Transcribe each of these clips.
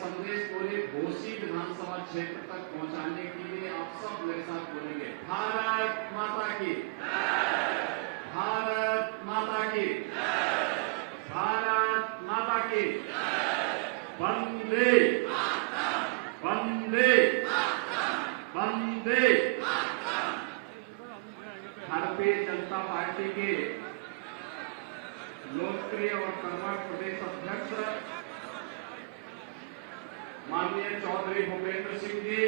संदेश पूरे घोसी विधानसभा क्षेत्र तक पहुंचाने के लिए आप सब मेरे साथ बोलेंगे। भारत माता की, भारत माता की, भारत माता की, वंदे वंदे वंदे। भारतीय जनता पार्टी के लोकप्रिय और कर्मठ प्रदेश अध्यक्ष माननीय चौधरी भूपेंद्र सिंह जी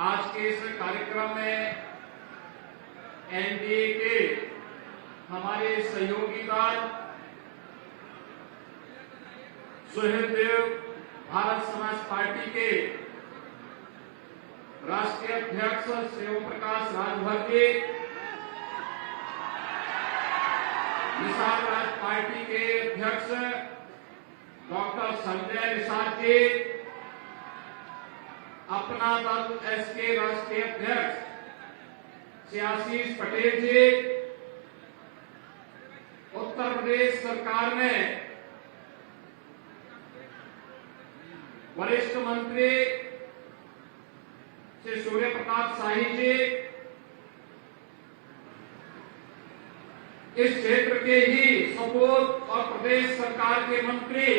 आज के इस कार्यक्रम में एनडीए के हमारे सहयोगी दल सुहृददेव भारत समाज पार्टी के राष्ट्रीय अध्यक्ष श्री ओम प्रकाश राजभर जी, निषाद राज पार्टी के अध्यक्ष डॉक्टर संजय निषाद जी, अपना दल एसके राष्ट्रीय अध्यक्ष श्री आशीष पटेल जी, उत्तर प्रदेश सरकार में वरिष्ठ मंत्री श्री सूर्य प्रताप शाही जी, इस क्षेत्र के ही सपूत और प्रदेश सरकार के मंत्री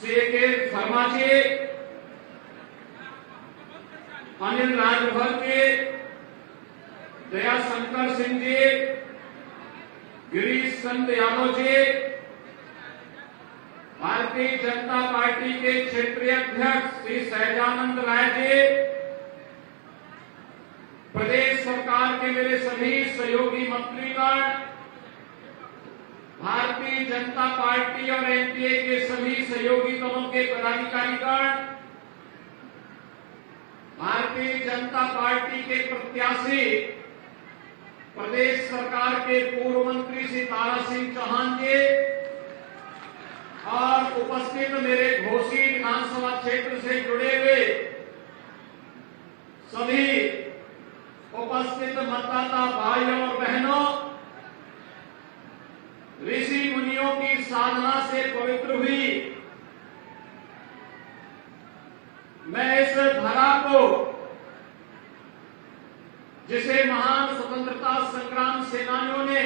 श्री के शर्मा जी, अनिल राजभर जी, दयाशंकर सिंह जी, गिरीश चंद्र यादव जी, भारतीय जनता पार्टी के क्षेत्रीय अध्यक्ष श्री सहजानंद राय जी, प्रदेश सरकार के मेरे सभी सहयोगी मंत्रीगण, भारतीय जनता पार्टी और एनडीए के सभी सहयोगी दलों के पदाधिकारीगण, भारतीय जनता पार्टी के प्रत्याशी प्रदेश सरकार के पूर्व मंत्री श्री तारा सिंह चौहान जी और उपस्थित मेरे घोसी विधानसभा क्षेत्र से जुड़े हुए सभी उपस्थित मतदाता भाइयों और बहनों, ऋषि मुनियों की साधना से पवित्र हुई मैं इस धरा को, जिसे महान स्वतंत्रता संग्राम सेनानियों ने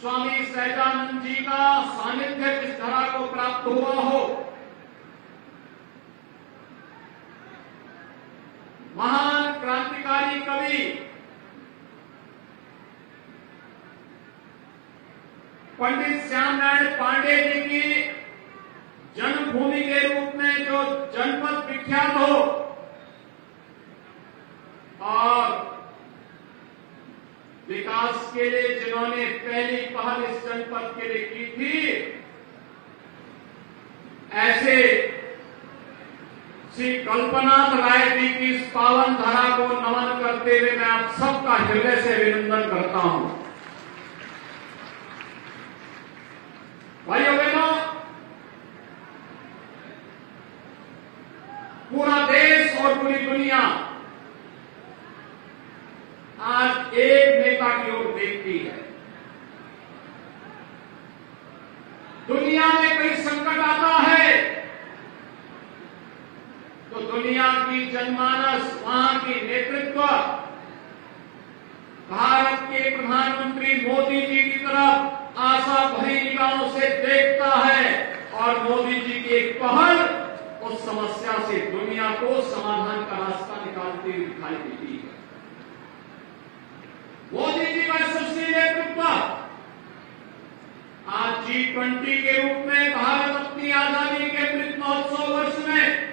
स्वामी सहजानंद जी का सानिध्य जिस धरा को प्राप्त हुआ हो, महान क्रांतिकारी कवि पंडित श्याम नारायण पांडे जी की जन्मभूमि के रूप में जो जनपद विख्यात हो और विकास के लिए जिन्होंने पहली पहल इस जनपद के लिए की थी, ऐसे श्री कल्पनाथ राय जी की इस पावन धरा को नमन करते हुए मैं आप सबका हृदय से अभिनंदन करता हूं। भाइयों बहनों, पूरा देश और पूरी दुनिया आज एक नेता की ओर देखती है। दुनिया में कोई संकट आता है तो दुनिया की जनमानस वहां की नेतृत्व भारत के प्रधानमंत्री मोदी जी की तरफ आशा भरी निगाहों से देखता है और मोदी जी की एक पहल उस समस्या से दुनिया को समाधान का रास्ता निकालती हुई दिखाई देती है। मोदी जी का यशस्वी नेतृत्व आज G20 के रूप में भारत अपनी आजादी के अमृत महोत्सव वर्ष में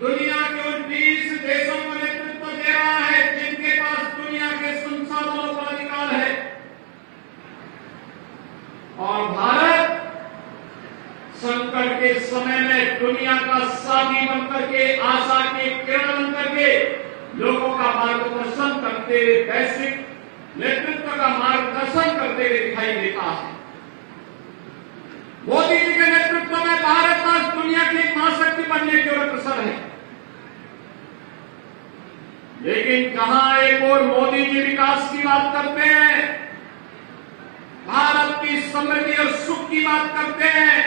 दुनिया के उन 20 देशों का नेतृत्व दे रहा है जिनके पास दुनिया के संसाधनों का अधिकार है, और भारत संकट के समय में दुनिया का साथी बनकर के, आशा के किरण बनकर के लोगों का मार्गदर्शन करते हुए, वैश्विक नेतृत्व का मार्गदर्शन करते हुए दिखाई देता है। मोदी जी के नेतृत्व में भारत आज दुनिया की एक महाशक्ति बनने की ओर अग्रसर है। लेकिन जहां एक और मोदी जी विकास की बात करते हैं, भारत की समृद्धि और सुख की बात करते हैं।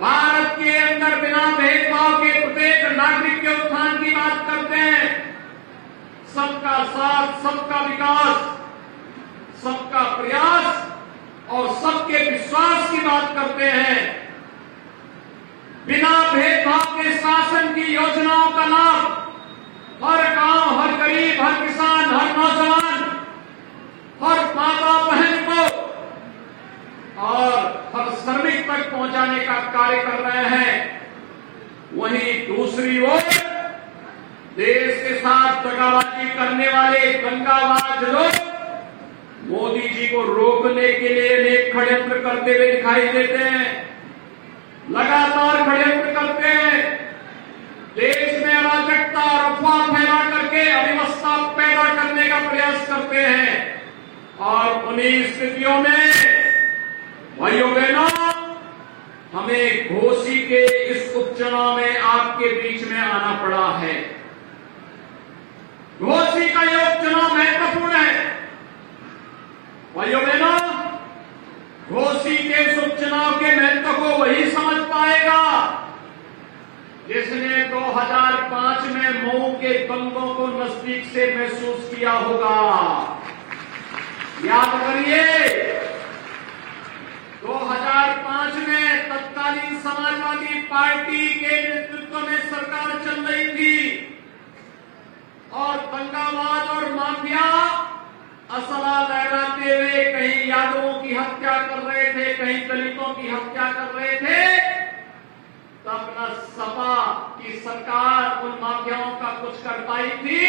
भारत के अंदर बिना भेदभाव के प्रत्येक नागरिक के उत्थान की बात करते हैं। सबका साथ, सबका विकास, सबका प्रयास और सबके विश्वास की बात करते हैं। बिना भेदभाव के शासन की योजनाओं का लाभ हर गांव, हर गरीब, हर किसान, हर नौजवान, हर माता बहन को और हर श्रमिक तक पहुंचाने का कार्य कर रहे हैं। वहीं दूसरी ओर देश के साथ दगाबाजी करने वाले दंगाबाज लोग मोदी जी को रोकने के लिए अनेक षड्यंत्र करते हुए दिखाई देते हैं, लगातार षड्यंत्र करते हैं। देश में अराजकता और अफवाह फैला करके अव्यवस्था पैदा करने का प्रयास करते हैं। और उन्हीं स्थितियों में भाइयों बहनों, हमें घोसी के इस उपचुनाव में आपके बीच में आना पड़ा है। घोसी का यह उपचुनाव महत्वपूर्ण है। भाइयों बहनों, घोसी के इस उपचुनाव के महत्व को वही समझ पाएगा जिसने 2005 में मऊ के दंगों को नजदीक से महसूस किया होगा। याद करिए, 2005 में तत्कालीन समाजवादी पार्टी के नेतृत्व में सरकार चल रही थी और दंगाबाज और माफिया असला लहराते हुए कहीं यादवों की हत्या कर रहे थे, कहीं दलितों की हत्या कर रहे थे। तब न सपा की सरकार उन माफियाओं का कुछ कर पाई थी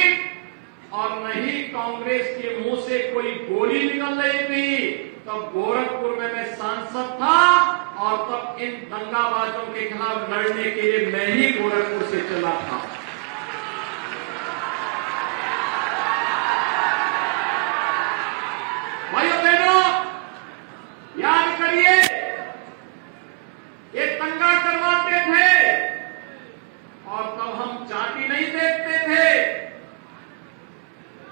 और न ही कांग्रेस के मुंह से कोई गोली निकल रही थी। तब गोरखपुर में मैं सांसद था और तब इन दंगाबाजों के खिलाफ लड़ने के लिए मैं ही गोरखपुर से चला था। भाइयों बहनों, याद करिए, ये दंगा करवाते थे और तब हम जाति नहीं देखते थे।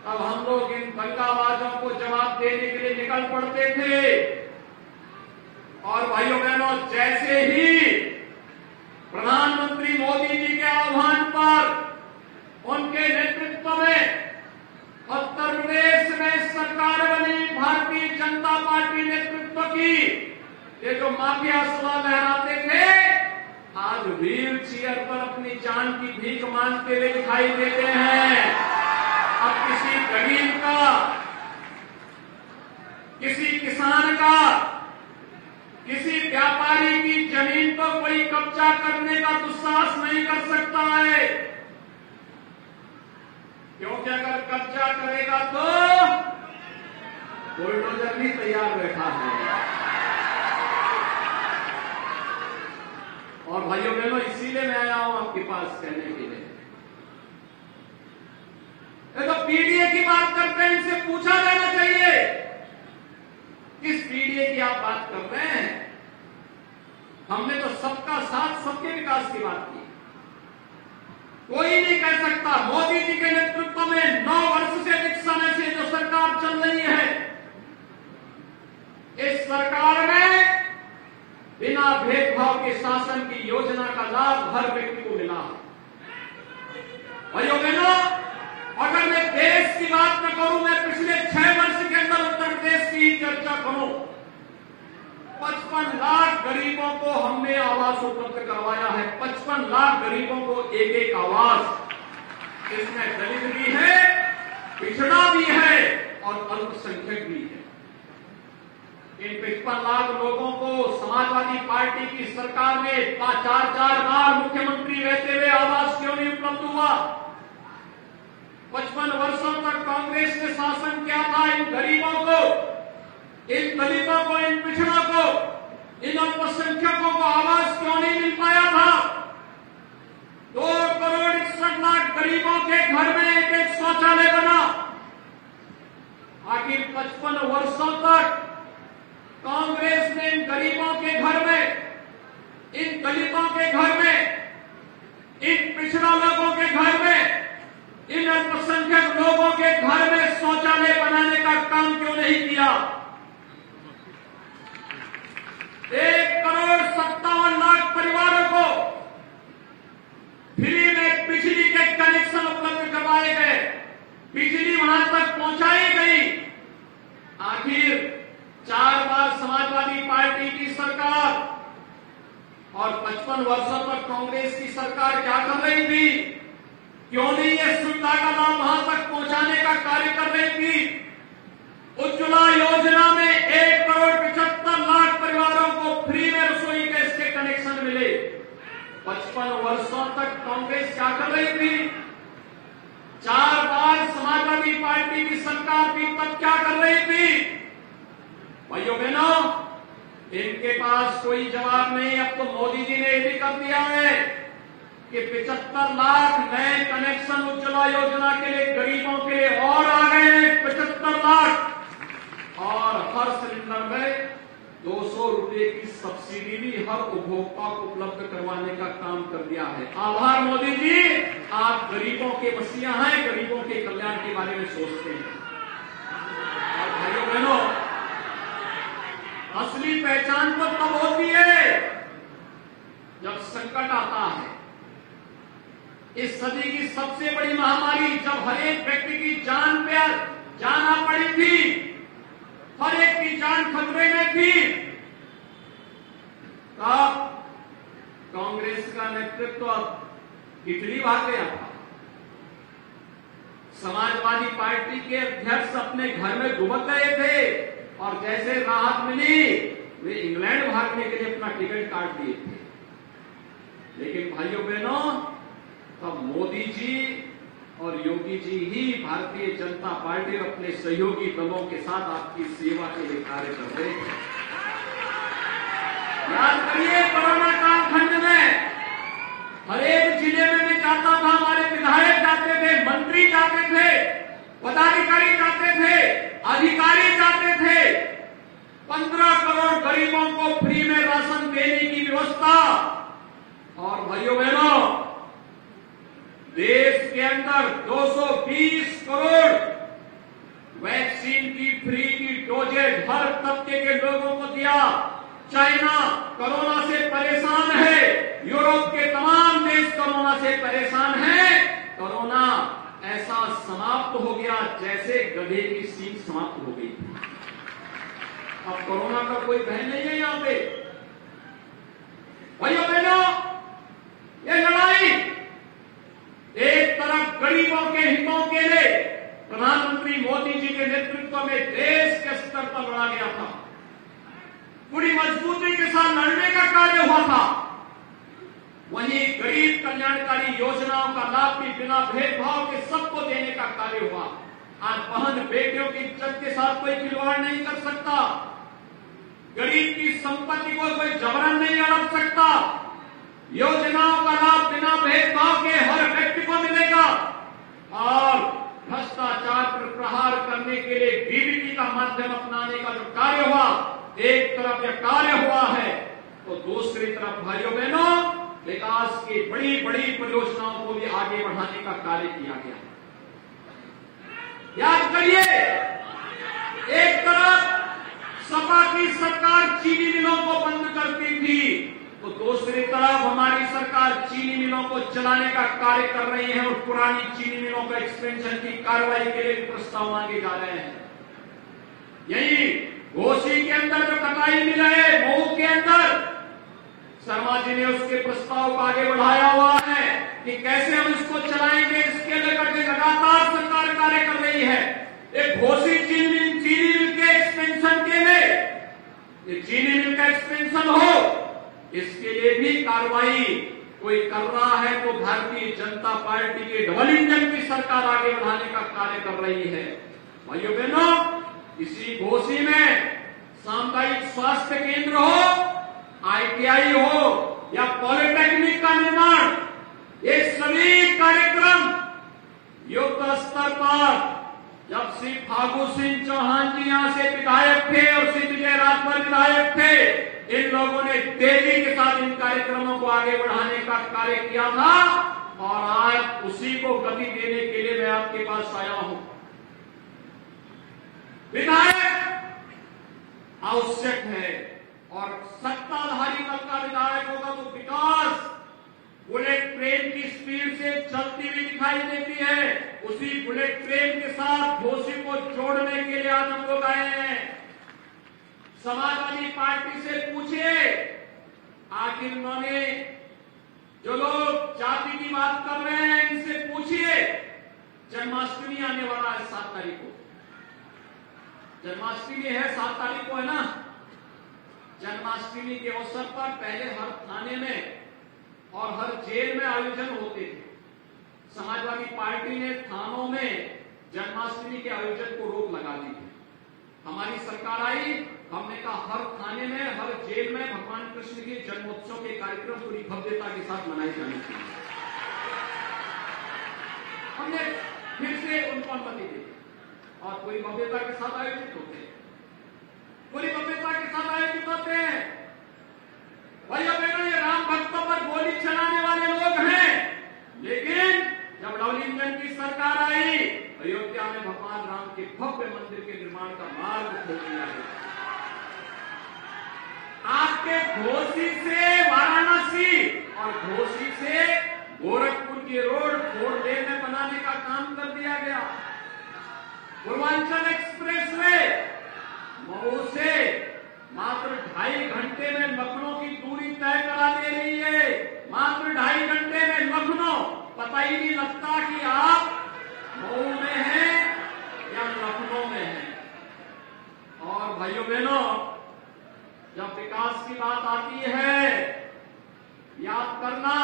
तब हम लोग इन दंगाबाजों को जवाब देने के लिए निकल पड़ते थे। और भाइयों बहनों, जैसे ही प्रधानमंत्री मोदी जी के आह्वान पर उनके नेतृत्व में उत्तर प्रदेश में सरकार बनी भारतीय जनता पार्टी नेतृत्व की, ये जो माफिया असला लहराते थे आज व्हील चेयर पर अपनी जान की भीख मांगते हुए दिखाई देते हैं। अब किसी गरीब का, किसी किसान का, किसी व्यापारी की जमीन पर कोई कब्जा करने का दुस्साहस नहीं कर सकता है, क्योंकि अगर कब्जा करेगा तो बुलडोजर भी तैयार बैठा है। और भाइयों बहनों, इसीलिए मैं आया हूं आपके पास कहने के लिए। तो पीडीए की बात करते हैं, इनसे पूछा जाना चाहिए किस पीडीए की आप बात कर रहे हैं। हमने तो सबका साथ, सबके विकास की बात की। कोई नहीं कह सकता मोदी जी के नेतृत्व में 9 वर्ष से अधिक समय से जो सरकार चल रही है, इस सरकार में बिना भेदभाव के शासन की योजना का लाभ हर व्यक्ति को मिला। भाइयों बहनों, अगर मैं देश की बात न करूं, मैं पिछले 6 वर्ष के अंदर उत्तर प्रदेश की चर्चा करूं, 55 लाख गरीबों को हमने आवास उपलब्ध करवाया है। 55 लाख गरीबों को एक एक आवास। इसमें दलित भी है, पिछड़ा भी है और अल्पसंख्यक भी है। इन 55 लाख लोगों को समाजवादी पार्टी की सरकार में 4 बार मुख्यमंत्री रहते हुए आवास क्यों नहीं उपलब्ध हुआ? 55 वर्षों तक कांग्रेस ने शासन किया था। इन गरीबों को, इन दलितों को, इन पिछड़ों को, इन अल्पसंख्यकों को आवास क्यों नहीं मिल पाया था? 2 करोड़ 61 लाख गरीबों के घर में एक एक शौचालय बना। आखिर 55 वर्षों तक कांग्रेस ने इन गरीबों के घर में, इन दलितों के घर में, इन पिछड़ा लोगों के घर में, इन अल्पसंख्यक लोगों के घर में शौचालय बनाने का काम क्यों नहीं किया? और 55 वर्षों तक कांग्रेस की सरकार क्या कर रही थी? क्यों नहीं ये सुविधा का लाभ वहां तक पहुंचाने का कार्य कर रही थी? उज्ज्वला योजना में 1,75,00,000 परिवारों को फ्री में रसोई गैस के कनेक्शन मिले। 55 वर्षों तक कांग्रेस क्या कर रही थी? 4 बार समाजवादी पार्टी की सरकार थी, तब क्या कर रही थी? भाइयों बहनों, इनके पास कोई जवाब नहीं। अब तो मोदी जी ने ये भी कर दिया है कि 75 लाख नए कनेक्शन उज्ज्वला योजना के लिए गरीबों के लिए और आ गए हैं। 75 लाख और हर सिलेंडर में 200 रुपए की सब्सिडी भी हर उपभोक्ता को उपलब्ध करवाने का काम कर दिया है। आभार मोदी जी, आप गरीबों के मसीहा हैं, गरीबों के कल्याण के बारे में सोचते हैं। और भाइयों बहनों, असली पहचान तो तब होती है जब संकट आता है। इस सदी की सबसे बड़ी महामारी जब हर एक व्यक्ति की जान पे जाना पड़ी थी, हर एक की जान खतरे में थी, तब कांग्रेस का नेतृत्व इटली भाग गया था। समाजवादी पार्टी के अध्यक्ष अपने घर में दुबक गए थे और जैसे राहत मिली वे इंग्लैंड भागने के लिए अपना टिकट काट दिए थे। लेकिन भाइयों बहनों, तब मोदी जी और योगी जी ही भारतीय जनता पार्टी और अपने सहयोगी दलों के साथ आपकी सेवा के लिए कार्य कर रहे थे। याद करिए, कोरोना कालखंड में हर एक जिले में मैं जाता था, हमारे विधायक जाते थे, मंत्री जाते थे, पदाधिकारी जाते थे, अधिकारी जाते थे। 15 करोड़ गरीबों को फ्री में राशन देने की व्यवस्था। और भाइयों बहनों, देश के अंदर 220 करोड़ वैक्सीन की फ्री की डोजेज हर तबके के लोगों को दिया। चाइना कोरोना से परेशान है, यूरोप के तमाम देश कोरोना से परेशान हैं। कोरोना ऐसा समाप्त हो गया जैसे गधे की सींग समाप्त हो गई। अब कोरोना का कोई भय नहीं है यहां पे। भाइयों बहनों, ये लड़ाई एक तरफ गरीबों के हितों के लिए प्रधानमंत्री मोदी जी के नेतृत्व में देश के स्तर पर लड़ा गया था, पूरी मजबूती के साथ लड़ने का कार्य हुआ था। वहीं गरीब कल्याणकारी योजनाओं का लाभ भी बिना भेदभाव के सबको देने का कार्य हुआ। आज बहन बेटियों की इज्जत के साथ कोई खिलवाड़ नहीं कर सकता, गरीब की संपत्ति को कोई जबरन नहीं हड़प सकता। योजनाओं का लाभ बिना भेदभाव के हर व्यक्ति को मिलेगा और भ्रष्टाचार पर प्रहार करने के लिए डीबीटी का माध्यम अपनाने का जो कार्य हुआ, एक तरफ यह कार्य हुआ है तो दूसरी तरफ भाइयों बहनों, विकास की बड़ी बड़ी परियोजनाओं को भी आगे बढ़ाने का कार्य किया गया। याद करिए, एक तरफ सपा की सरकार चीनी मिलों को बंद करती थी, तो दूसरी तरफ हमारी सरकार चीनी मिलों को चलाने का कार्य कर रही है और पुरानी चीनी मिलों का एक्सपेंशन की कार्रवाई के लिए प्रस्ताव मांगे जा रहे हैं। यही घोसी के अंदर जो कटाई मिल है, मऊ के अंदर शर्मा जी ने उसके प्रस्ताव को आगे बढ़ाया हुआ है कि कैसे हम इसको चलाएंगे। इसके लेकर के लगातार सरकार कार्य कर रही है। एक घोसी चीनी मिल के एक्सपेंशन के लिए, ये चीनी मिल का एक्सपेंशन हो, इसके लिए भी कार्रवाई कोई कर रहा है तो भारतीय जनता पार्टी के डबल इंजन की सरकार आगे बढ़ाने का कार्य कर रही है। भाइयों बहनों, इसी घोसी में सामुदायिक स्वास्थ्य केंद्र हो, ITI हो या पॉलिटेक्निक का निर्माण, ये सभी कार्यक्रम युद्ध स्तर पर जब श्री फागू सिंह चौहान जी यहां से विधायक थे और श्री विजय राजभर विधायक थे, इन लोगों ने तेजी के साथ इन कार्यक्रमों को आगे बढ़ाने का कार्य किया था और आज उसी को गति देने के लिए मैं आपके पास आया हूं। विधायक आवश्यक है और सत्ताधारी दल का विधायक होगा तो विकास बुलेट ट्रेन की स्पीड से चलती हुई दिखाई देती है। उसी बुलेट ट्रेन के साथ घोसी को जोड़ने के लिए आज हम लोग आए हैं। समाजवादी पार्टी से पूछिए, आखिर उन्होंने जो लोग जाति की बात कर रहे हैं इनसे पूछिए, जन्माष्टमी आने वाला है 7 तारीख को। जन्माष्टमी है 7 तारीख को, है ना। जन्माष्टमी के अवसर पर पहले हर थाने में और हर जेल में आयोजन होते थे। समाजवादी पार्टी ने थानों में जन्माष्टमी के आयोजन को रोक लगा दी। हमारी सरकार आई, हमने कहा हर थाने में, हर जेल में भगवान कृष्ण के जन्मोत्सव के कार्यक्रम पूरी भव्यता के साथ मनाए जाने चाहिए। हमने फिर से उनको अनुमति दी और पूरी भव्यता के साथ आयोजित होते हैं, पूरी भव्यता के साथ आयोजित होते हैं। भाइयों बहनों, ये राम भक्तों पर गोली चलाने वाले लोग हैं, लेकिन जब डबल इंजन की सरकार आई, अयोध्या में भगवान राम के भव्य मंदिर के निर्माण का मार्ग खोल दिया है। आपके घोसी से वाराणसी और घोसी से गोरखपुर की रोड 4 लेन में बनाने का काम कर दिया गया। पूर्वांचल एक्सप्रेसवे मऊ से मात्र 2.5 घंटे में लखनऊ की दूरी तय करा दे रही है। मात्र 2.5 घंटे में लखनऊ, पता ही नहीं लगता कि आप मऊ में हैं या लखनऊ में हैं। और भाइयों बहनों, जब विकास की बात आती है, याद करना,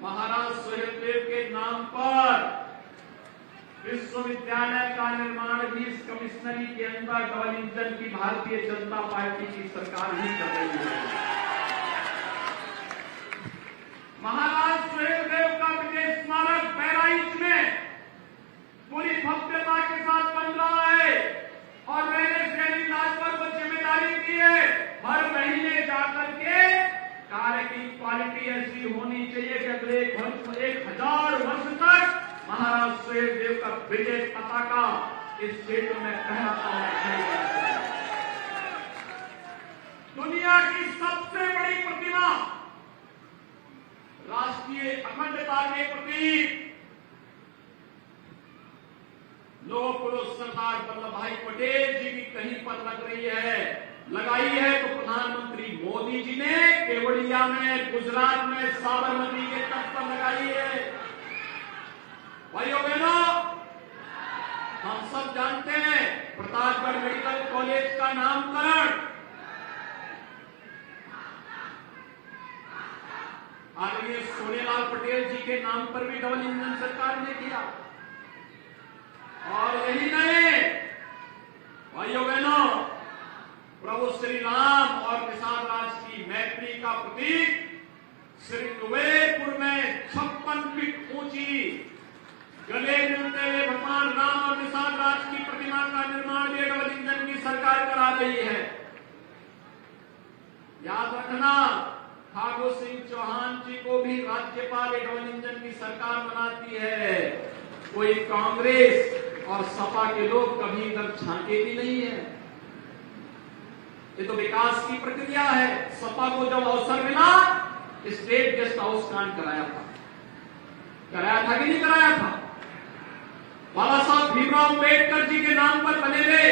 महाराज सुहेलदेव के नाम पर विश्वविद्यालय का निर्माण भी इस कमिश्नरी के अंदर डबल इंजन की भारतीय जनता पार्टी की सरकार ही कर रही है। महाराज सुहेलदेव का विजय स्मारक बहराइच में पूरी भव्यता के साथ बन रहा है और मैंने शहरी राज पर वो जिम्मेदारी दी है, हर महीने जाकर के कार्य की क्वालिटी ऐसी होनी चाहिए कि अगले 1000 वर्ष तक महाराज सुहेलदेव का विजय पताका इस क्षेत्र में फहराता हुआ। दुनिया की सबसे बड़ी प्रतिमा, राष्ट्रीय अखंडता के प्रतीक लोह पुरुष सरदार वल्लभ भाई पटेल जी की कहीं पर लग रही है, लगाई है तो प्रधानमंत्री मोदी जी ने केवड़िया में, गुजरात में साबरमती के तट पर लगाई है। भाइयों बहनों, हम सब जानते हैं प्रतापगढ़ मेडिकल कॉलेज का नामकरण आदरणीय सोनेलाल पटेल जी के नाम पर भी डबल इंजन सरकार ने किया। और यही नहीं, भाइयों बहनों, प्रभु श्री राम और निषाद राज की मैत्री का प्रतीक श्री कुबेरपुर में 56 फीट ऊंची गले मिलते हुए भगवान राम और निषाद राज की प्रतिमा का निर्माण भी डबल इंजन की सरकार करा रही है। याद रखना, ठाकुर सिंह चौहान जी को भी राज्यपाल डबल इंजन की सरकार बनाती है। कोई कांग्रेस और सपा के लोग कभी इधर झांके भी नहीं है। ये तो विकास की प्रक्रिया है। सपा को जब अवसर मिला, स्टेट गेस्ट हाउस कांड कराया था कि नहीं कराया था? बाबा साहब भीमराव अम्बेडकर जी के नाम पर बने हुए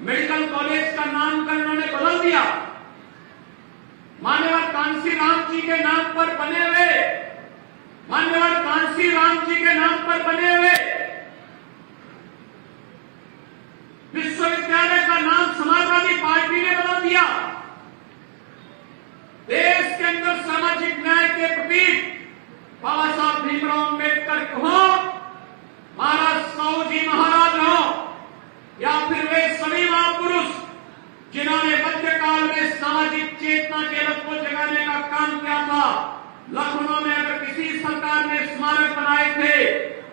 मेडिकल कॉलेज का नामकरण उन्होंने बदल दिया। मान्यवर कांसी राम जी के नाम पर बने हुए, मान्यवर कांसी राम जी के नाम पर बने हुए विश्वविद्यालय का नाम समाजवादी पार्टी ने बदल दिया। देश के अंदर सामाजिक न्याय के प्रतीक बाबा साहब भीमराव अम्बेडकर हो, महाराज साहू जी महाराज हो, या फिर वे सभी महापुरुष जिन्होंने मध्यकाल में सामाजिक चेतना के रथ को जगाने का काम किया था। लखनऊ में अगर किसी सरकार ने स्मारक बनाए थे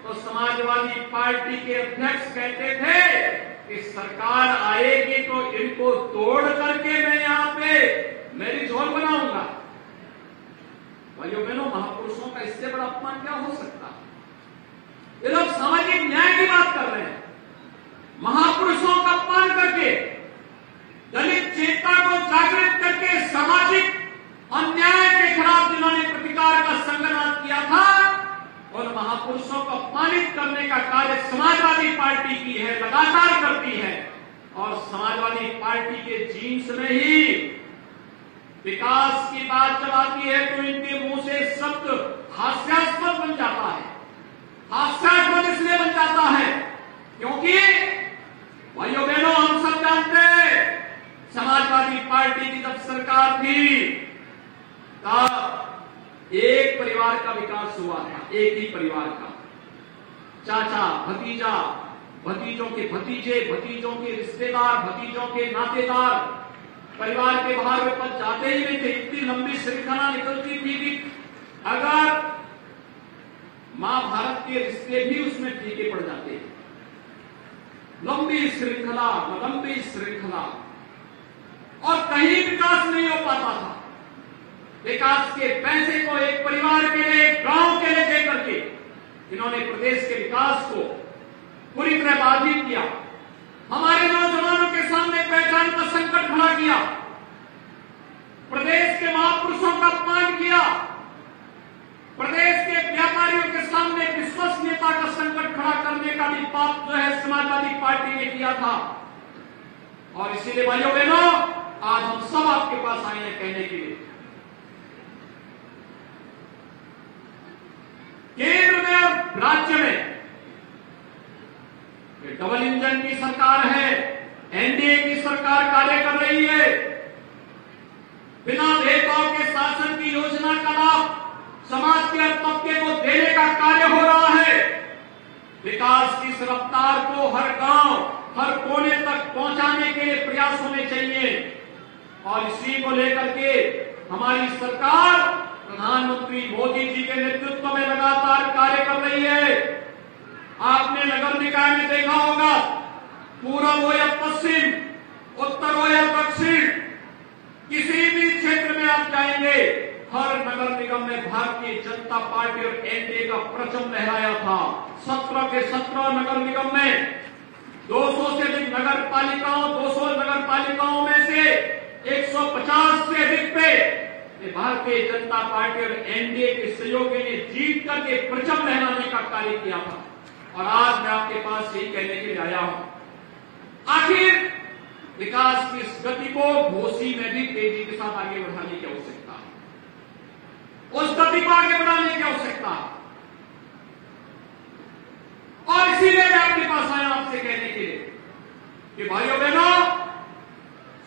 तो समाजवादी पार्टी के अध्यक्ष कहते थे कि सरकार आएगी तो इनको तोड़ करके मैं यहां पे मेरी झोल बनाऊंगा। भाइयों बहनों, महापुरुषों का इससे बड़ा अपमान क्या हो सकता है? ये लोग सामाजिक न्याय की बात कर रहे हैं, महापुरुषों का अपमान करके, दलित चेतना को जागृत करके, सामाजिक अन्याय के खिलाफ जिन्होंने प्रतिकार का संग्राम किया था, और महापुरुषों को अपमानित करने का कार्य समाजवादी पार्टी की है, लगातार करती है। और समाजवादी पार्टी के जीन्स में ही विकास की बात जब आती है तो इनके मुंह से शब्द हास्यास्पद बन जाता है। हास्यास्पद इसलिए बन जाता है क्योंकि भाइयों बहनों, हम सब जानते हैं समाजवादी पार्टी की जब सरकार थी तब एक परिवार का विकास हुआ था, एक ही परिवार का। चाचा, भतीजा, भतीजों के भतीजे, भतीजों के रिश्तेदार, भतीजों के नातेदार परिवार के बाहर में पद जाते ही नहीं थे। इतनी लंबी श्रृंखला निकलती थी कि अगर महाभारत के रिश्ते भी उसमें फीके पड़ जाते। लंबी श्रृंखला, लंबी श्रृंखला, और कहीं विकास नहीं हो पाता था। विकास के पैसे को एक परिवार के लिए, एक गांव के लिए दे करके इन्होंने प्रदेश के विकास को पूरी तरह बाधित किया। हमारे नौजवानों के सामने पहचान का संकट खड़ा किया, प्रदेश के महापुरुषों का अपमान किया, प्रदेश के व्यापारियों के सामने विश्वसनीयता का संकट खड़ा करने का भी पाप जो है समाजवादी पार्टी ने किया था। और इसीलिए भाइयों बहनों, आज हम सब आपके पास आए हैं कहने के लिए, केंद्र में और राज्य में डबल इंजन की सरकार है, एनडीए की सरकार कार्य कर रही है। बिना भेदभाव के शासन की योजना का लाभ समाज के हर तबके को देने का कार्य हो रहा है। विकास की इस रफ्तार को हर गांव, हर कोने तक पहुंचाने के लिए प्रयास होने चाहिए। और इसी को लेकर के हमारी सरकार प्रधानमंत्री मोदी जी के नेतृत्व में लगातार कार्य कर रही है। आपने नगर निकाय में देखा होगा, पूर्व हो या पश्चिम, उत्तर हो या दक्षिण, किसी भी क्षेत्र में आप जाएंगे, हर नगर निगम में भारतीय जनता पार्टी और एनडीए का परचम लहराया था। 17 के 17 नगर निगम में 200 से अधिक नगर पालिकाओं, 200 नगर पालिकाओं में से 150 से अधिक पे भारतीय जनता पार्टी और एनडीए के सहयोगी ने जीत करके परचम लहराने का कार्य किया था। और आज मैं आपके पास यही कहने के लिए आया हूं, आखिर विकास की इस गति को घोसी में भी तेजी के साथ आगे बढ़ाने की आवश्यकता है, उस गति को आगे बढ़ाने की आवश्यकता है। और इसीलिए मैं आपके पास आया आपसे कहने के लिए कि भाइयों बहनों,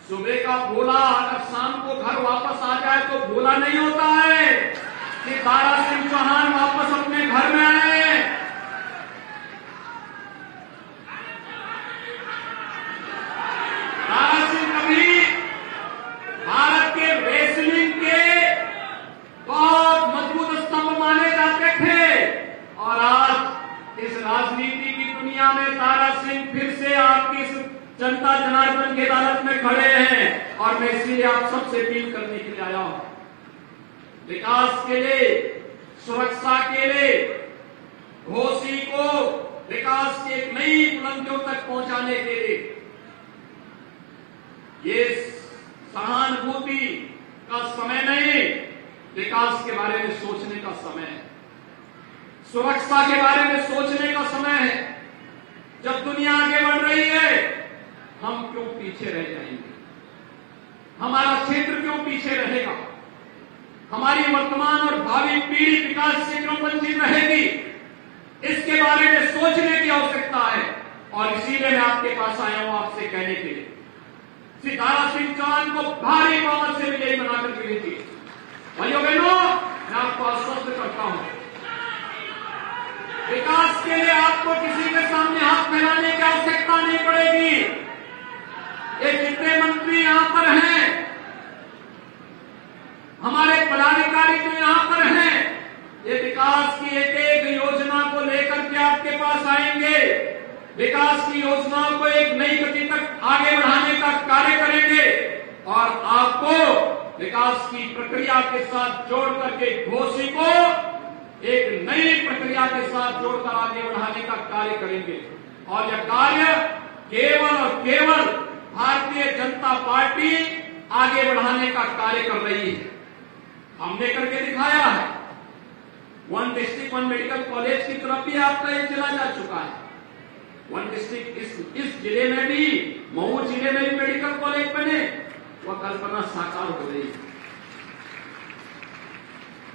सुबह का भोला अगर शाम को घर वापस आ जाए तो भोला नहीं होता है कि दारा सिंह चौहान वापस अपने घर में आए। दारा सिंह कभी भारत के रेसलिंग के बहुत मजबूत स्तंभ माने जाते थे, और आज इस राजनीति की दुनिया में दारा सिंह फिर से आपकी जनता जनार्दन की अदालत में खड़े हैं। और मैं इसीलिए आप सबसे अपील करने के लिए आया हूं, विकास के लिए, सुरक्षा के लिए, घोसी को विकास की एक नई बुलंदियों तक पहुंचाने के लिए ये सहानुभूति का समय नहीं, विकास के बारे में सोचने का समय है, सुरक्षा के बारे में सोचने का समय है। जब दुनिया आगे बढ़ रही है, हम क्यों पीछे रह जाएंगे? हमारा क्षेत्र क्यों पीछे रहेगा? हमारी वर्तमान और भावी पीढ़ी विकास से क्यों वंचित रहेगी? इसके बारे में सोचने की आवश्यकता है। और इसीलिए मैं आपके पास आया हूं आपसे कहने के लिए, श्री दारा सिंह चौहान को भारी बहुमत से विजयी बनाकर के भेजिए। भाइयों बहनों, मैं आपको आश्वस्त करता हूं, विकास के लिए आपको किसी के सामने हाथ फैलाने की आवश्यकता नहीं पड़ेगी। ये जितने मंत्री यहां पर हैं, हमारे पदाधिकारी जो यहां पर हैं, ये विकास की एक एक योजना को लेकर के आपके पास आएंगे, विकास की योजनाओं को एक नई गति तक आगे बढ़ाने का कार्य करेंगे और आपको विकास की प्रक्रिया के साथ जोड़ करके घोसी को एक नई प्रक्रिया के साथ जोड़कर आगे बढ़ाने का कार्य करेंगे। और यह कार्य केवल और केवल भारतीय जनता पार्टी आगे बढ़ाने का कार्य कर रही है। हमने करके दिखाया है। 1 डिस्ट्रिक्ट 1 मेडिकल कॉलेज की तरफ भी आपका ये चला जा चुका है। 1 डिस्ट्रिक्ट इस जिले में भी, मऊ जिले में भी मेडिकल कॉलेज बने, वह कल्पना साकार हो रही है।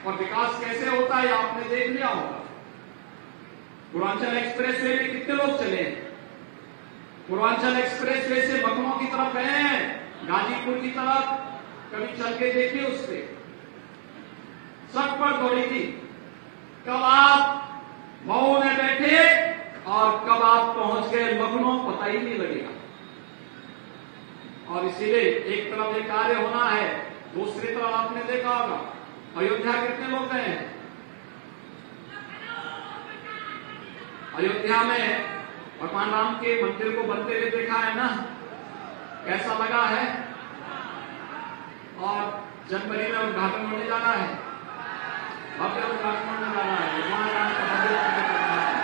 और विकास कैसे होता है आपने देख लिया होगा। पूर्वांचल एक्सप्रेसवे में कितने लोग चले हैं? पूर्वांचल एक्सप्रेसवे से लखनऊ की तरफ गए हैं, गाजीपुर की तरफ, कभी चल के देखिए उस पे सड़क पर दौड़ी थी। कब आप मऊ में बैठे और कब आप पहुंच गए लखनऊ पता ही नहीं लगेगा। और इसीलिए एक तरफ ये कार्य होना है, दूसरी तरफ आपने देखा होगा अयोध्या कितने लोग गए हैं। अयोध्या में भगवान राम के मंदिर को बनते हुए देखा है ना, कैसा लगा है। और जनवरी में उद्घाटन होने जा रहा है, भव्य उद्घाटन होने जा रहा है, भगवान राम का भव्य उद्घाटन करना है।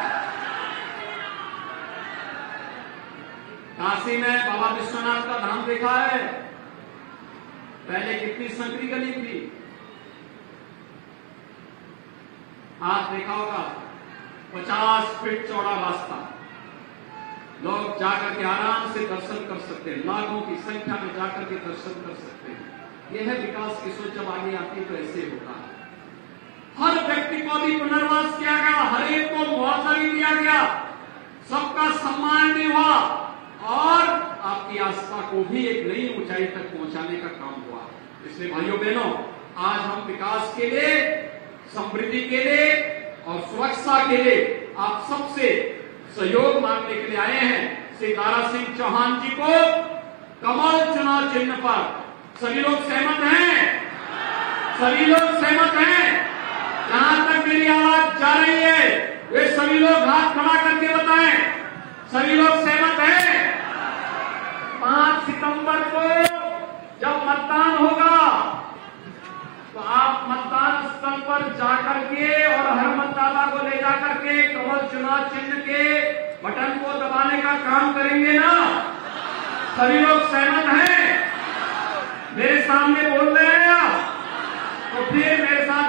काशी में बाबा विश्वनाथ का धाम देखा है, पहले कितनी संकरी गली थी, आज देखा होगा 50 फीट चौड़ा रास्ता, लोग जाकर के आराम से दर्शन कर सकते हैं, लाखों की संख्या में जाकर के दर्शन कर सकते हैं। यह है विकास की सोच, जब आगे आती है तो ऐसे होता है। हर व्यक्ति को भी पुनर्वास किया गया, हर एक को मुआवजा भी दिया गया, सबका सम्मान भी हुआ और आपकी आस्था को भी एक नई ऊंचाई तक पहुंचाने का काम हुआ। इसलिए भाइयों बहनों, आज हम विकास के लिए, समृद्धि के लिए और सुरक्षा के लिए आप सबसे सहयोग मांगने के लिए आए हैं। श्री दारा सिंह चौहान जी को कमल चुनाव चिन्ह पर सभी लोग सहमत हैं? सभी लोग सहमत हैं? जहां तक मेरी आवाज जा रही है वे सभी लोग हाथ खड़ा करके बताएं, सभी लोग सहमत हैं? 5 सितंबर को जब मतदान होगा तो आप मतदान स्थल पर जाकर के और हर मतदाता को ले जाकर के कमल चुनाव चिन्ह के बटन को दबाने का काम करेंगे ना? सभी लोग सहमत हैं? मेरे सामने बोल रहे हैं आप, तो फिर मेरे साथ